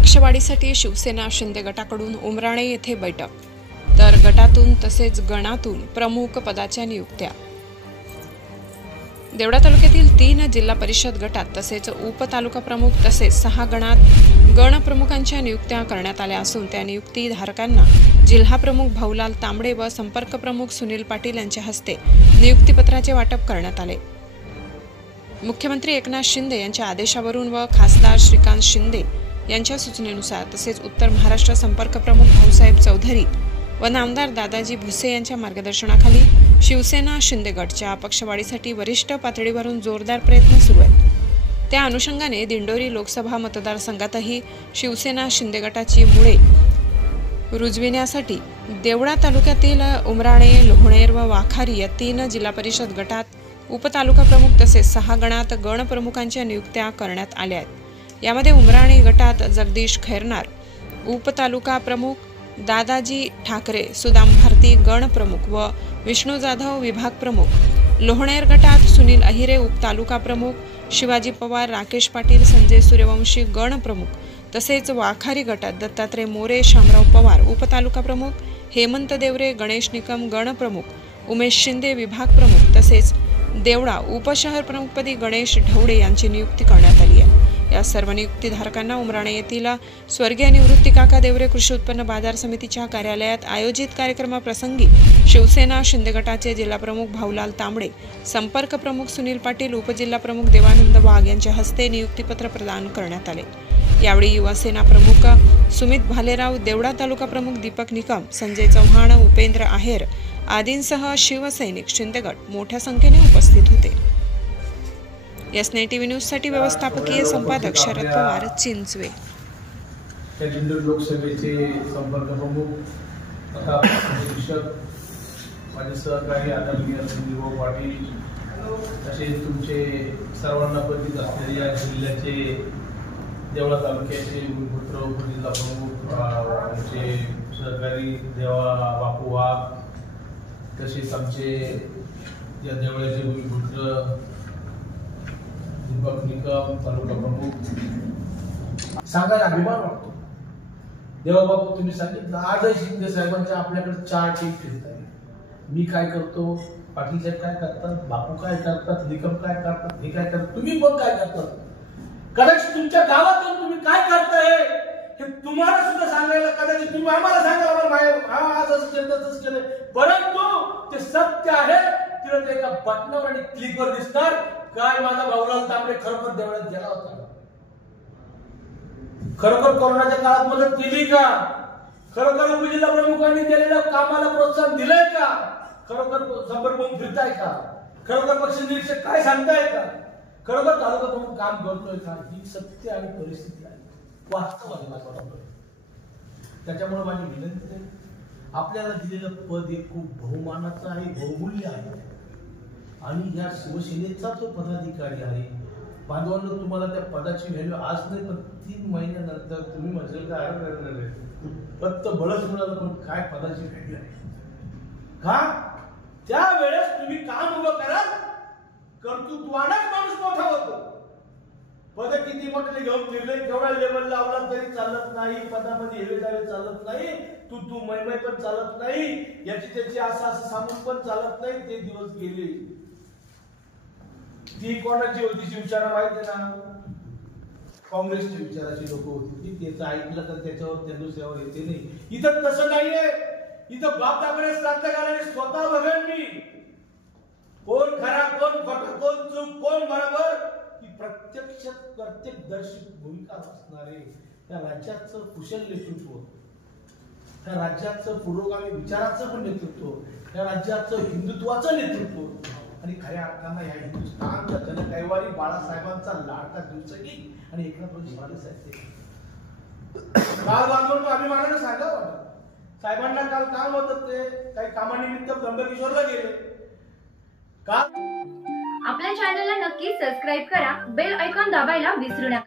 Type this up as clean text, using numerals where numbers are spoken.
पक्षवाढीसाठी शिवसेना शिंदे गटाकडून उमराणे येथे बैठक, तर गटातून तसेच गणातून प्रमुख पदाच्या नियुक्त्या। देवळा तालुक्यातील 3 जिल्हा परिषद गटात तसेच उपतालुका प्रमुख तसेच 6 गणात गणप्रमुखांच्या नियुक्त्या करण्यात आल्या असून त्या नियुक्तीधारकांना जिल्हा प्रमुख भाऊलाल तांबडे व संपर्क प्रमुख सुनील पाटील यांच्या हस्ते नियुक्तीपत्राचे वाटप करण्यात आले। मुख्यमंत्री एकनाथ शिंदे यांच्या आदेशावरून व खासदार श्रीकांत शिंदे यांच्या सूचनेनुसार तसेच उत्तर महाराष्ट्र संपर्क प्रमुख भाऊसाहेब चौधरी व नामदार दादाजी भुसे यांच्या मार्गदर्शनाखाली शिवसेना शिंदे गटच्या पक्षवाढीसाठी वरिष्ठ पातळीवरून जोरदार प्रयत्न सुरू आहेत। त्या अनुषंगाने दिंडोरी लोकसभा मतदारसंघातही शिवसेना शिंदे गटाची मुळे रुजविण्यासाठी देवळा तालुक्यातील उमराणे, लोहणेर व वाखारी या 3 जिल्हा परिषद गटात उपतालुका प्रमुख तसेच 6 गणात गणप्रमुखांच्या नियुक्त्या करण्यात आल्या आहेत। यामध्ये उमराणे गटात जगदीश खैरनार उपतालुका प्रमुख, दादाजी ठाकरे सुदाम भारती गण प्रमुख व विष्णू जाधव विभाग प्रमुख, लोहणेर गटात सुनील अहिरे उपतालुका प्रमुख, शिवाजी पवार, राकेश पाटील, संजय सूर्यवंशी गण प्रमुख तसेच वाखारी गटात दत्तात्रय मोरे, शामराव पवार उपतालुका प्रमुख, हेमंत देवरे, गणेश निकम गण प्रमुख, उमेश शिंदे विभाग प्रमुख तसेच देवळा उपशहर प्रमुखपदी गणेश ढवळे यांची नियुक्ती करण्यात आली आहे। या सर्व नियुक्तीधारकांना उमराणे येथील स्वर्गीय निवृत्ती काका देवरे कृषी उत्पन्न बाजार समितीच्या कार्यालयात आयोजित कार्यक्रमाप्रसंगी शिवसेना शिंदे गटाचे जिल्हा प्रमुख भाऊलाल तांबडे, संपर्क प्रमुख सुनील पाटील, उपजिल्हा प्रमुख देवानंद वाघ यांच्या हस्ते नियुक्तीपत्र प्रदान करण्यात आले। यावेळी युवासेना प्रमुख सुमित भालेराव, देवळा तालुका प्रमुख दीपक निकम, संजय चव्हाण, उपेंद्र आहेर आदींसह शिवसैनिक शिंदे गट मोठ्या संख्येने उपस्थित होते। एस9 टीव्ही न्यूज साठी व्यवस्थापकीय संपादक शरद पवार, चिंचवे। दिंडोरी लोकसभेचे संपर्क प्रमुख तथा शिक्षक माझे सहकारी आदरणीय संदीप पाटील, तसेच तुमचे सर्वांना परिचित असलेले या जिल्ह्याचे देवळा तालुक्याचे भूमिपुत्र उपजिल्हा प्रमुख आमचे सहकारी देवा बापू वाघ, तसेच आमचे या देवळाचे भूमिपुत्र दीपक निकम तालुका प्रमुख। सांगायला अभिमान वाटतो। देवा बापू, तुम्ही सांगितलं आजही शिंदे साहेबांच्या आपल्याकडे 4 टीम फिरताय। मी काय करतो, पाटील साहेब काय करतात, बापू काय करतात, निकम काय करतात, हे काय करतात, तुम्ही पण काय करतात, कदाचित तुमच्या गावातून तुम्ही काय करताय हे तुम्हाला सुद्धा सांगायला कदाचित तुम्ही आम्हाला सांगायला असं केलं, परंतु ते सत्य आहे। तिला एका बटनावर आणि क्लिकवर दिसणार काय माझा भाऊलाल तांबडे खरोखर देवळात गेला होता, खरोखर कोरोनाच्या काळात मदत केली का, खरोखर उपजिल्हा प्रमुखांनी दिलेल्या कामाला प्रोत्साहन दिलंय का, खरोखर संपर्क प्रमुख फिरताय का, खरोखर पक्ष निरीक्षक काय सांगताय का, खरोखर तालुका प्रमुख काम करतोय का, ही सत्य आणि परिस्थिती आहे, वास्तव आहे। त्याच्यामुळे माझी विनंती आहे, आपल्याला दिलेलं पद हे खूप बहुमानाचं आहे, बहुमूल्य आहे आणि या शिवसेनेचा तो पदाधिकारी आहे। बांधवांनो, तुम्हाला त्या पदाची व्हॅल्यू आज नाही पण 3 महिन्यानंतर तुम्ही म्हणजे फक्त बळच मिळालं, पण काय पदाची व्हॅल्यू आहे का, त्यावेळेस तुम्ही काम उभं करा, कर्तृत्वानच माणूस मोठा होतो। पद किती मोठे घेऊन फिरले, केवढा लेवल लावला तरी चालत नाही, पदामध्ये हेवे दावे चालत नाही, तू मैमै पण चालत नाही, याची त्याची असं सांगून पण चालत नाही। ते दिवस गेले। ती कोणाची होती शिवसेना माहिती ना, काँग्रेसच्या विचाराची लोक होती, त्याचं ऐकलं तर त्याच्यावर त्यानुसार येते नाही। इथं तसं नाहीये, इथं बाप ठाकरे सातत्याने स्वतः बघेन मी कोण खरा, कोण खोटा, कोण चूक, कोण बरोबर, ही प्रत्यक्षदर्शी भूमिका असणारे त्या राज्याचं कुशल नेतृत्व, त्या राज्याचं पुरोगामी विचाराचं पण नेतृत्व, त्या राज्याचं हिंदुत्वाचं नेतृत्व आणि खऱ्या अर्थानं या हिंदुस्थानचा जनकैवारी बाळासाहेबांचा लाडका दिवसकी आणि एकनाथ शिंदे साहेब काल बांधून अभिमानाने सांगावं, साहेबांना काल काम होतं, ते काही कामानिमित्त त्र्यंबकेश्वरला गेले काल। आपल्या चॅनलला नक्की सबस्क्राइब करा, बेल आयकॉन दाबायला विसरू नका।